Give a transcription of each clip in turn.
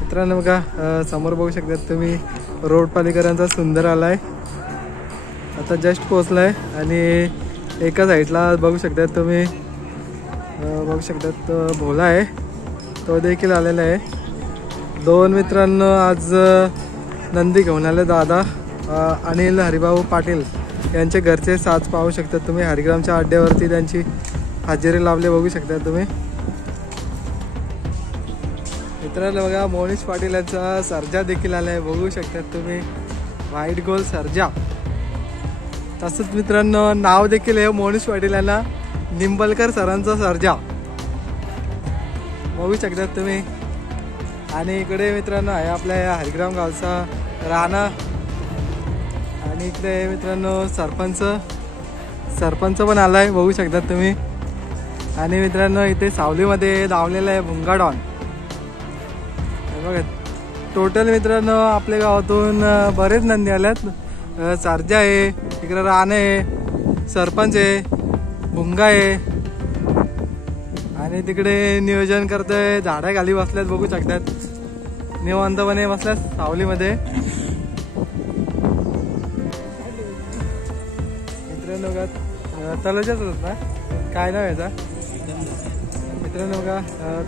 मित्रांनो बघा समोर बघू शकतात तुम्ही रोड पालिकरांचा सुंदर आलाय, आता जस्ट पोहोचलाय आणि एका साईडला बघू शकतात तुम्ही बघू शकतात भोला आहे तो देखील आलेला आहे। दोन मित्रांनो आज नंदी घेऊन आले दादा अनिल हरिभाऊ पाटील यांचे घरचे साथ पाहू शकतात तुम्ही। हरिग्रामच्या अड्ड्यावरती त्यांची हजेरी लावले बघू शकता तुम्ही। मित्रांनो बघा मोनिश पाटील यांचा सर्जा देखील आलाय बघू शकतात तुम्ही, व्हाईट गोल सर्जा। तसंच मित्रांनो नाव देखील आहे मोनिश पाटील यांना निंबलकर सरांचा सर्जा बघू शकतात तुम्ही। आणि इकडे मित्रांनो आहे आपल्या हरिग्राम गावचा राणा आणि इकडे मित्रांनो सरपंच पण आलाय बघू शकतात तुम्ही। आणि मित्रांनो इथे सावलीमध्ये लावलेला आहे भुंगाडॉन बघा। टोटल मित्रांनो आपल्या गावातून बरेच नंदी आल्यात, सर्जा आहे, इकडे राणा आहे, सरपंच आहे, भुंगा आहे आणि तिकडे नियोजन करतोय झाडाखाली बसल्यात बघू शकतात, निवांतपणे बसल्यात सावलीमध्ये। मित्रांनो बघा तलोजाच होता काय नाव याचा मित्रांनो बघा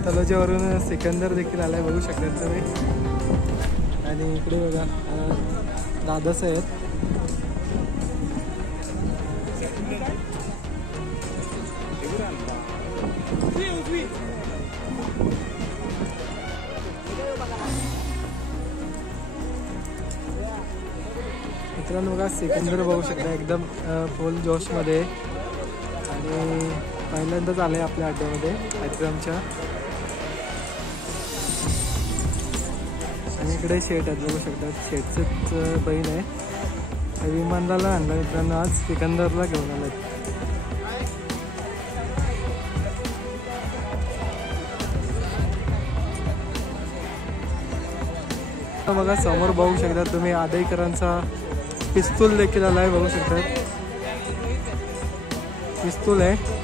तलोजावरून सिकंदर देखील आलाय बघू शकतात तुम्ही। आणि इकडे बघा दादाच आहेत। मित्रांनो बघा सिकंदर बघू शकता एकदम फुल जोशमध्ये आणि पहिल्यांदाच आले आपल्या अड्ड्यामध्ये हरिग्रामच्या। आणि इकडे शेट आहेत बघू शकतात, शेटचंच बहीण आहे, विमानला आणलं मित्रांनो आज सिकंदरला घेऊन आलं। बघा समोर बघू शकता तुम्ही आदईकरांचा पिस्तूल देखील आलाय बघू शकतात, पिस्तूल आहे।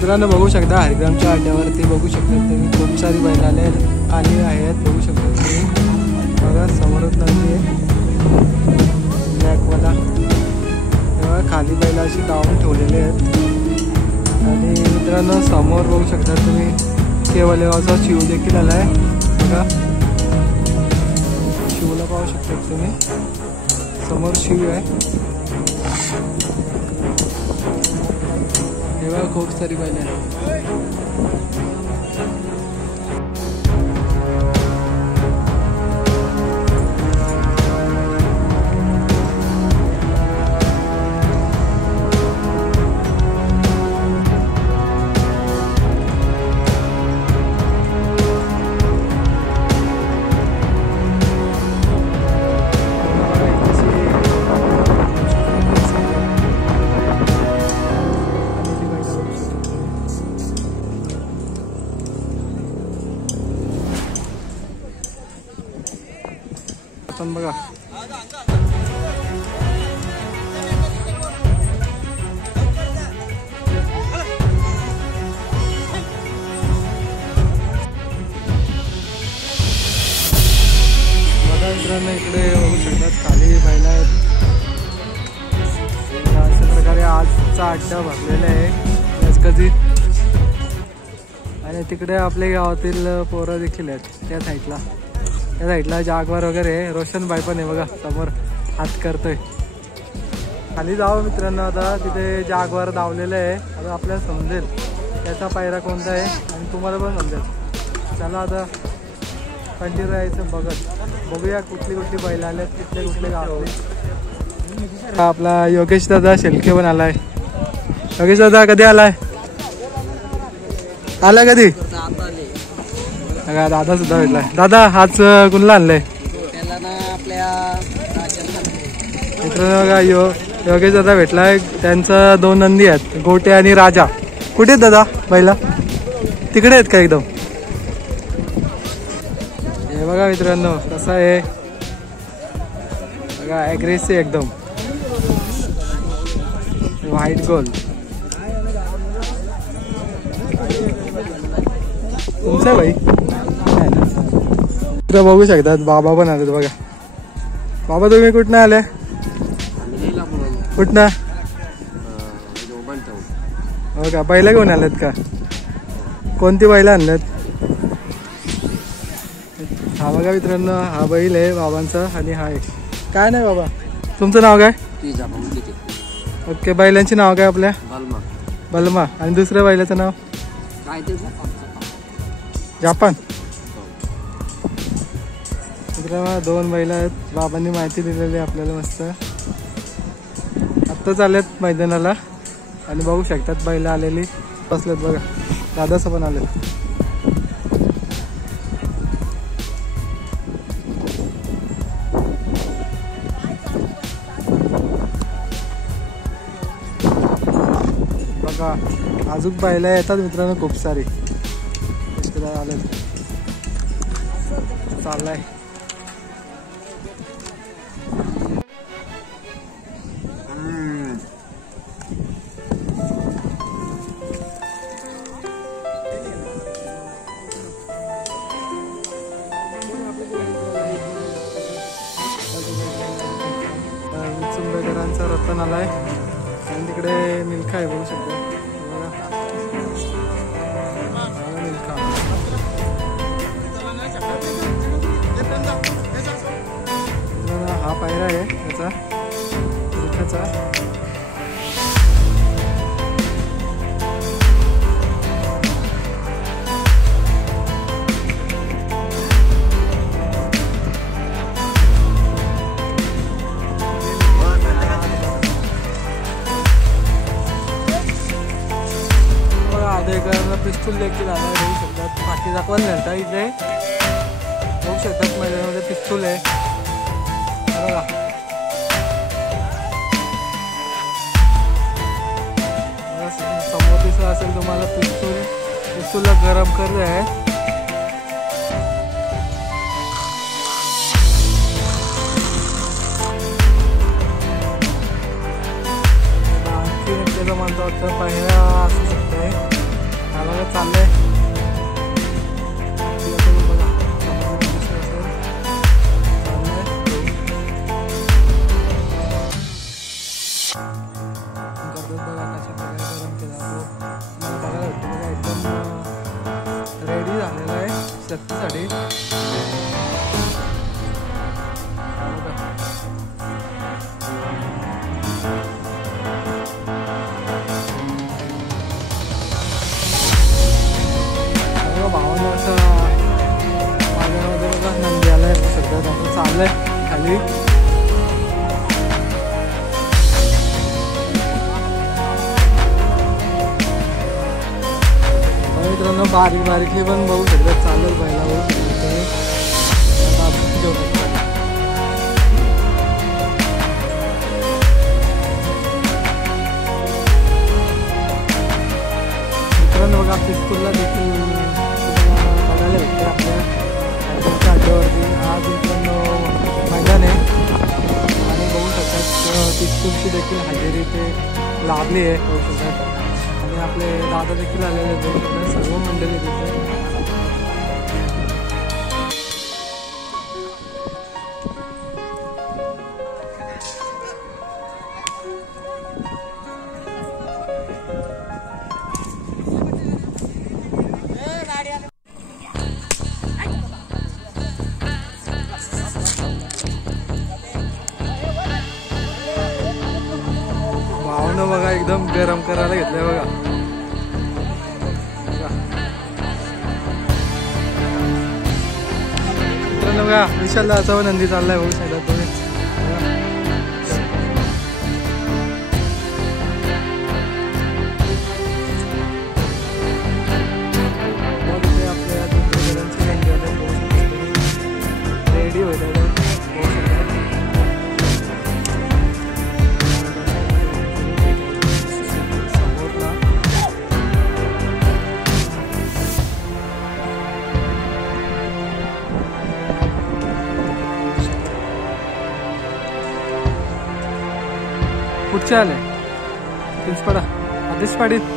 मित्रांनो बघू शकता हरिग्रामच्या अड्ड्यावरती बघू शकता तुम्ही खूप सारी बैल आली आहेत बघू शकता तुम्ही। बघा समोरच नंदी आहे ब्लॅकवाला, तेव्हा खाली बैल अशी लावून ठेवलेले आहेत। आणि मित्रांनो समोर बघू शकता तुम्ही केवलेगावचा शिव देखील आलाय बघा, शिवला पाहू शकता तुम्ही, समोर शिव आहे तेव्हा खूप सारी बैल आहेत। पण बघा. बघा मित्रांनो, इकडे बघू शकतात खाली बैला आहेत. अशा प्रकारे आजचा अड्डा भरलेला आहे आज कधी. आणि तिकडे आपल्या गावातील पोरं देखील आहेत त्या साईडला जागवार वगैरे. रोशनबाई पण आहे बघा समोर हात करतोय. खाली जावं मित्रांनो, आता तिथे जागवार धावलेलं आहे. आता आपल्याला समजेल त्याचा पायरा कोणता आहे आणि तुम्हाला पण समजेल. चला आता कंटिन्यू राहायचं बघत. बघूया कुठली बैल आल्यात, कुठले गावातले. आपला योगेश दादा शेलके पण आलाय. योगेश दादा कधी आलाय कधी? दादा सुद्धा भेटलाय. दादा आज कुणला आणलंय? मित्रांनो बघा योगेश दादा भेटलाय. त्यांचा 2 नंदी आहेत, गोटे आणि राजा. कुठे आहेत दादा बैला? तिकडे आहेत का एकदम? हे बघा मित्रांनो कसं आहे बघा, ॲग्रेसिव्ह एकदम. व्हाईट गोल्ड तुमचं भाई आहे ना. इकडं बघू शकतात बाबा पण आलेत बघा. बाबा तुम्ही कुठनं आले? कुठनं? हो का, बैला घेऊन आलेत का? कोणती बैला आणल्यात? हा बघा मित्रांनो, हा बैल आहे बाबांचा आणि हा एक. काय नाही बाबा तुमचं नाव काय? ओके, बैलांची नाव काय आपल्या? बलमा. आणि दुसऱ्या बैलाचं नाव काय? जापान. मित्रांनो 2 बैल आहेत. बाबांनी माहिती दिलेली आपल्याला मस्त. आत्ताच आलेत मैदानाला आणि बघू शकतात बैल आलेली बसलेत बघा. दादाचं पण आले. बघा अजून बैला येतात मित्रांनो खूप सारी. आले चाललाय. विचुंबेकरांचा रतन आलाय आणि तिकडे मिल्खा आहे बघू शकतो. हा पायरा आहे त्याचा मिल्खाचा. पिस्तूल देखील आला बघू शकतात. पाठी दाखवायला नंतर इथे बघू शकतात मैदानामध्ये पिस्तूल आहे बघा. समोर दिसत असेल तुम्हाला पिस्तूलला गरम करत आहे. आणखी त्याचा म्हणतो वाटतं पहिला असू शकतोय. चाललंय रेडी झालेला आहे शक्तीसाठी. माझ्यामध्ये बघा नंदी आलाय सध्या आपण चाललंय खाली. मित्रांनो बारीक बारीकली पण बघू शकतात चालेल पहिला बघू शकतो. मित्रांनो बघा पिस्तूलला देखील बघायला भेटते आपल्या अड्ड्यावरती. आज मित्रांनो दादांची देखील हजेरी ते लाभली आहे बघू शकतात. आणि आपले दादा देखील आलेले बघू शकतात, सर्व मंडळी तिथे. भावनं बघा एकदम गरम करायला घेतलंय बघा. मित्रांनो बघा विशाल दादाचा नंदी चाललाय बघू शकता तुम्ही. रेडी होत कुठचे आले पिंचपाडा आदेश पाडीत.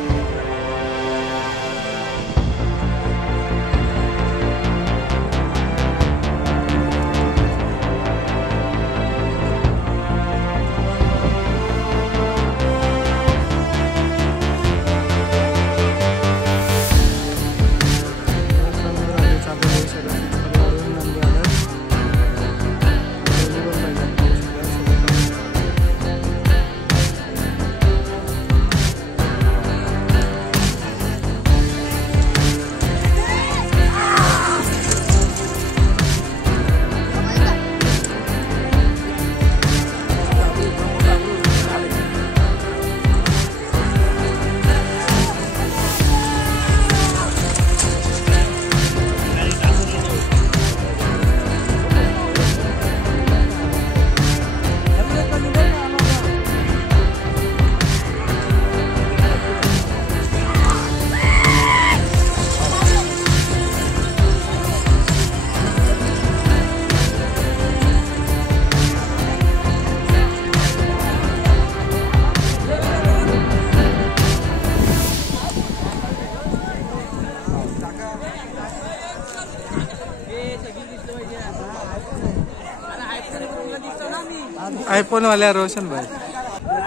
आयफोन वाल्या रोशन भाई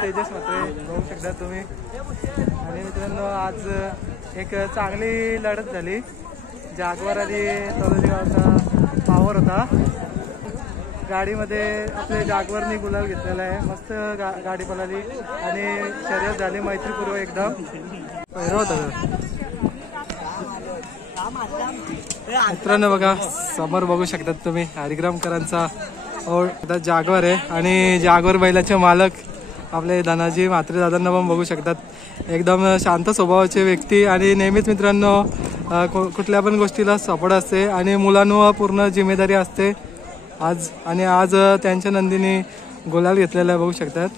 तेजस मात्रे बघू शकता तुम्ही. आणि मित्रांनो आज एक चांगली लढत झाली. जागवार आणि तळोजी गावचा पावर होता. गाडीमध्ये आपले जागवारनी गुलाल घेतलेला आहे. मस्त गाडी पळाली आणि शर्यत झाली मैत्रीपूर्व एकदम. पहिलं होतं मित्रांनो बघा समोर बघू शकतात तुम्ही हरिग्रामकरांचा जागवार आहे. आणि जागवार बैलाचे मालक आपले धनाजी म्हात्रे दादांना पण बघू शकतात. एकदम शांत स्वभावाचे व्यक्ती आणि नेहमीच मित्रांनो कुठल्या पण गोष्टीला सपोर्ट असते आणि मुलांवर पूर्ण जिम्मेदारी असते. आज त्यांच्या नंदीने गुलाल घेतलेला आहे बघू शकतात.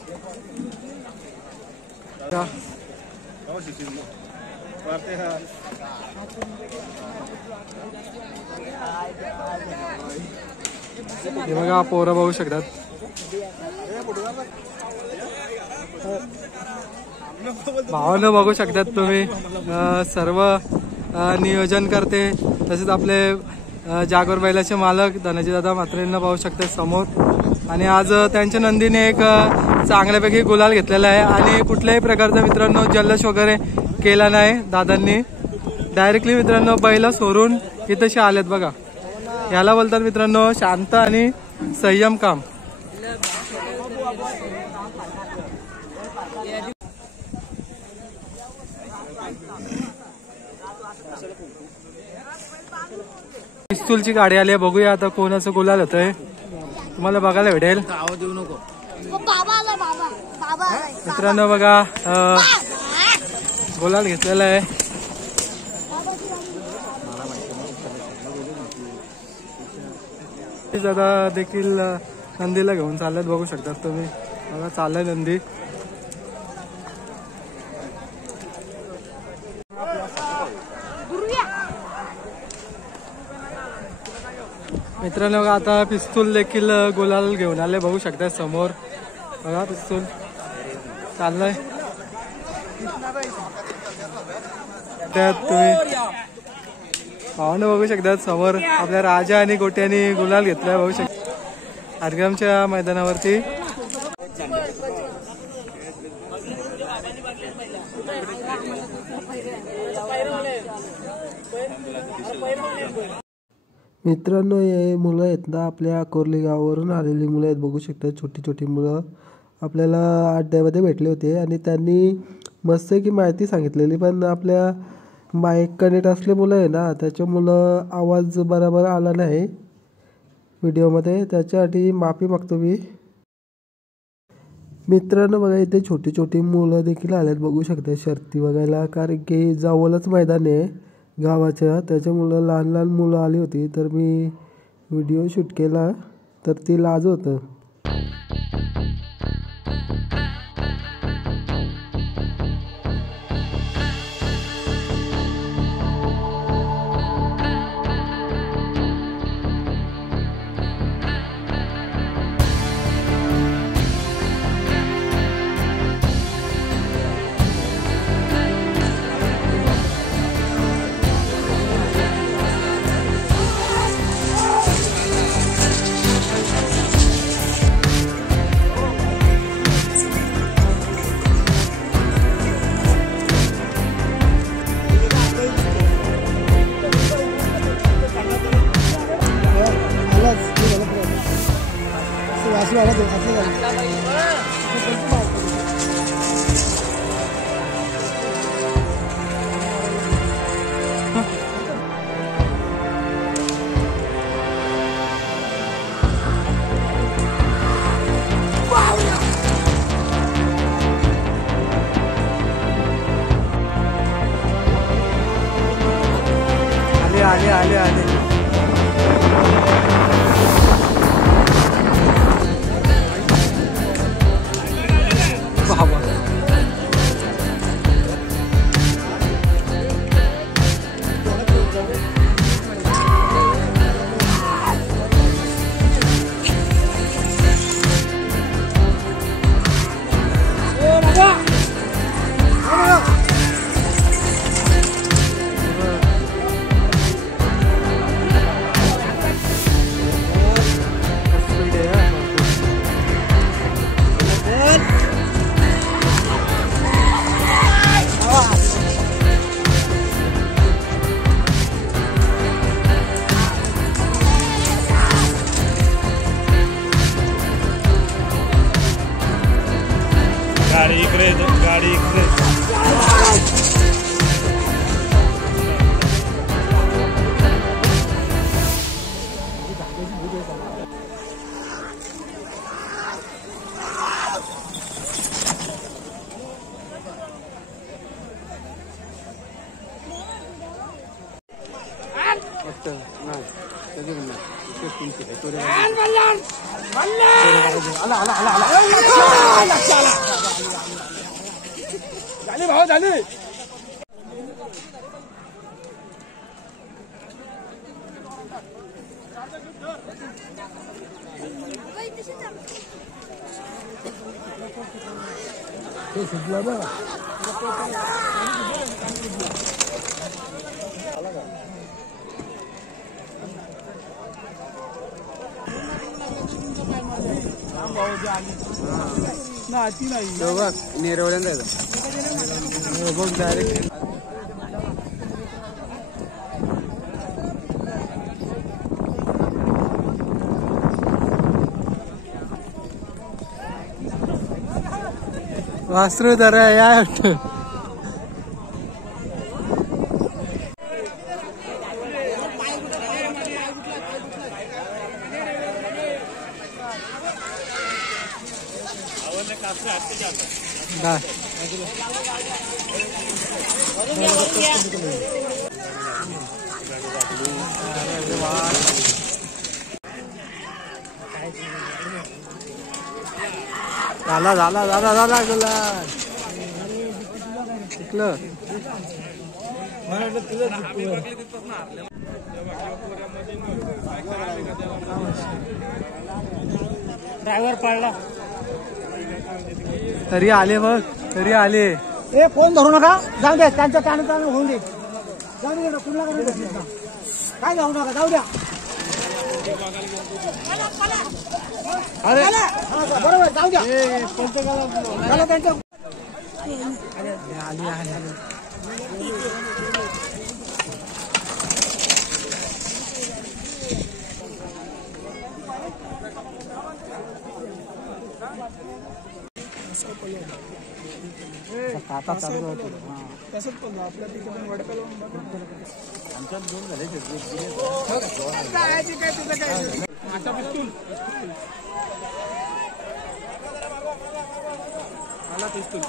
हे बघा पोरं बघू शकतात. भावानं बघू शकतात तुम्ही सर्व नियोजन करते. तसेच आपले जागोर बैलाचे मालक धनाजी दादा म्हात्रेंना पाहू शकतात समोर. आणि आज त्यांच्या नंदीने एक चांगल्यापैकी गुलाल घेतलेला आहे आणि कुठल्याही प्रकारचा मित्रांनो जल्लोष वगैरे केला नाही. दादांनी डायरेक्टली मित्रांनो बैल सोडून इथेशी आलेत बघा. याला बोलतात मित्रांनो शांत आणि संयम काम. पिस्तूलची गाडी आली आहे. बघूया आता कोणाचं गुलाल होतंय तुम्हाला बघायला भेटेल. मित्रांनो बघा गुलाल घेतलेला आहे. दादा देखील नंदीला घेऊन चाललेत बघू शकतात तुम्ही. बघा चाललंय नंदी. मित्रांनो बघा आता पिस्तूल देखील गुलाल घेऊन आले बघू शकतात समोर. बघा पिस्तूल चाललंय त्यात तुम्ही भावना बघू शकता. समोर आपल्या राजा आणि गोट्याने गुलाल घेतलाय बघू शकता आरगामच्या मैदानावरती. मित्रांनो, हे मुलं आहेत ना, आपल्या कोरली गावावरून आलेली मुलं आहेत बघू शकता. छोटी छोटी मुलं आपल्याला अड्ड्यामध्ये भेटले होते आणि त्यांनी मस्त की माहिती सांगितलेली. पण आपल्या माईक कनेक्ट असले मुलं आहे ना, त्याच्यामुळं आवाज बरोबर आला नाही व्हिडिओमध्ये, त्याच्यासाठी माफी मागतो मी. मित्रांनो बघा, इथे छोटी छोटी मुलं देखील आल्यात बघू शकता शर्ती बघायला. कारण की जवळच मैदान आहे गावाच्या, त्याच्यामुळं लहान लहान मुलं आली होती. तर मी व्हिडिओ शूट केला तर ती लाज होतं. आले आले आले गाडी इकडे भाव झाले. सुटला बा नेरवड्यान जायचं बघ डायरेक्ट. वासरू जरा या झाला झाला झाला झाला गुलाल शिकलं. ड्रायव्हर पडला. तरी आले बघ, तरी आले. ए फोन धरू नका, जाऊ द्या त्यांच्या त्यानं होऊन दे. जाऊ दे कुणाला काय जाऊ नका, जाऊ द्या. अरे बरोबर जाऊ द्या. त्यांच्या आता चालू होतो. तसंच पण आपल्या तिथे पण वडकाला आमच्यात दोन झाले. आता पिस्तूल मला पिस्तूल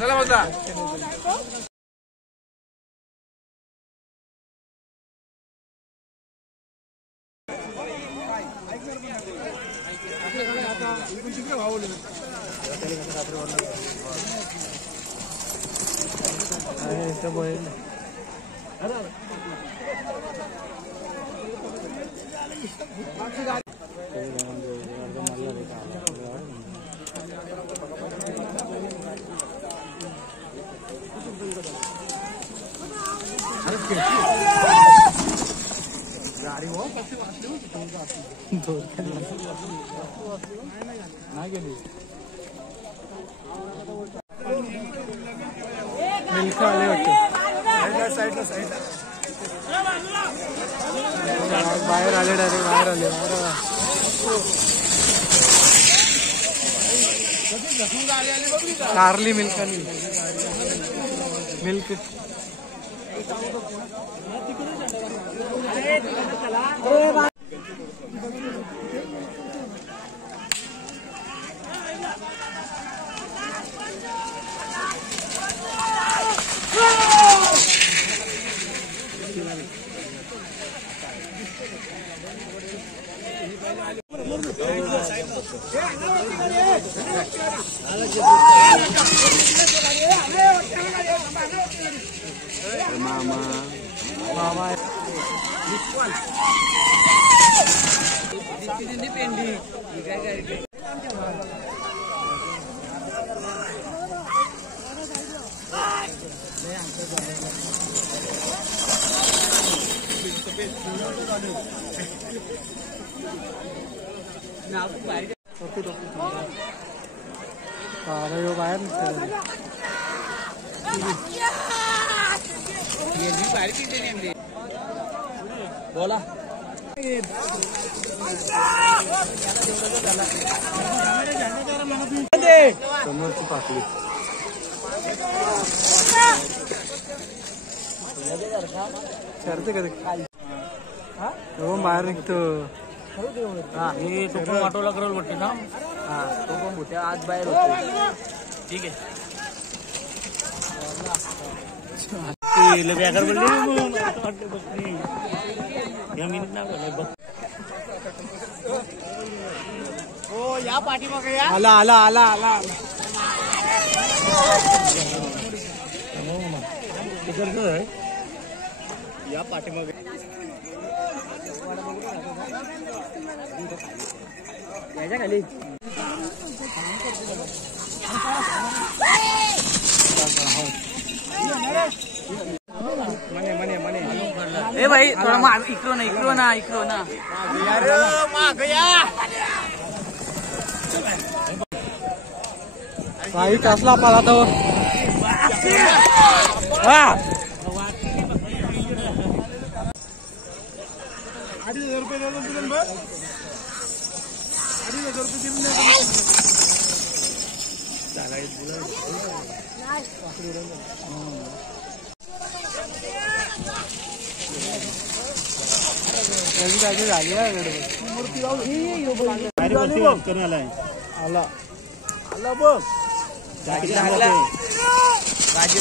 चला बोलता. मिल्खा आले वाटतं. बाहेर आले, डायरेक्ट बाहेर आले. कार्ली मिल्कानी मिल्क. मामा बाहेर बोला. समोरची पाकळी चढते कधी बाहेर निघतो. हे तो पण ऑटोला करायला वाटते ना. हा तो पण मोठ्या आज बाहेर होतो. ठीक आहे. बेकार बोलले या मिनिट ना बघ. हो या पाठीमागे या. आला आला आला आला. या पाठीमागे याच्या खाली मने मने मने. ए भाई थोडा इकडो ना. भाई कसला पाला तो. हा 2,500 रुपये दिले बघ. 2,500 रुपये झाली आला आला बघ. राजी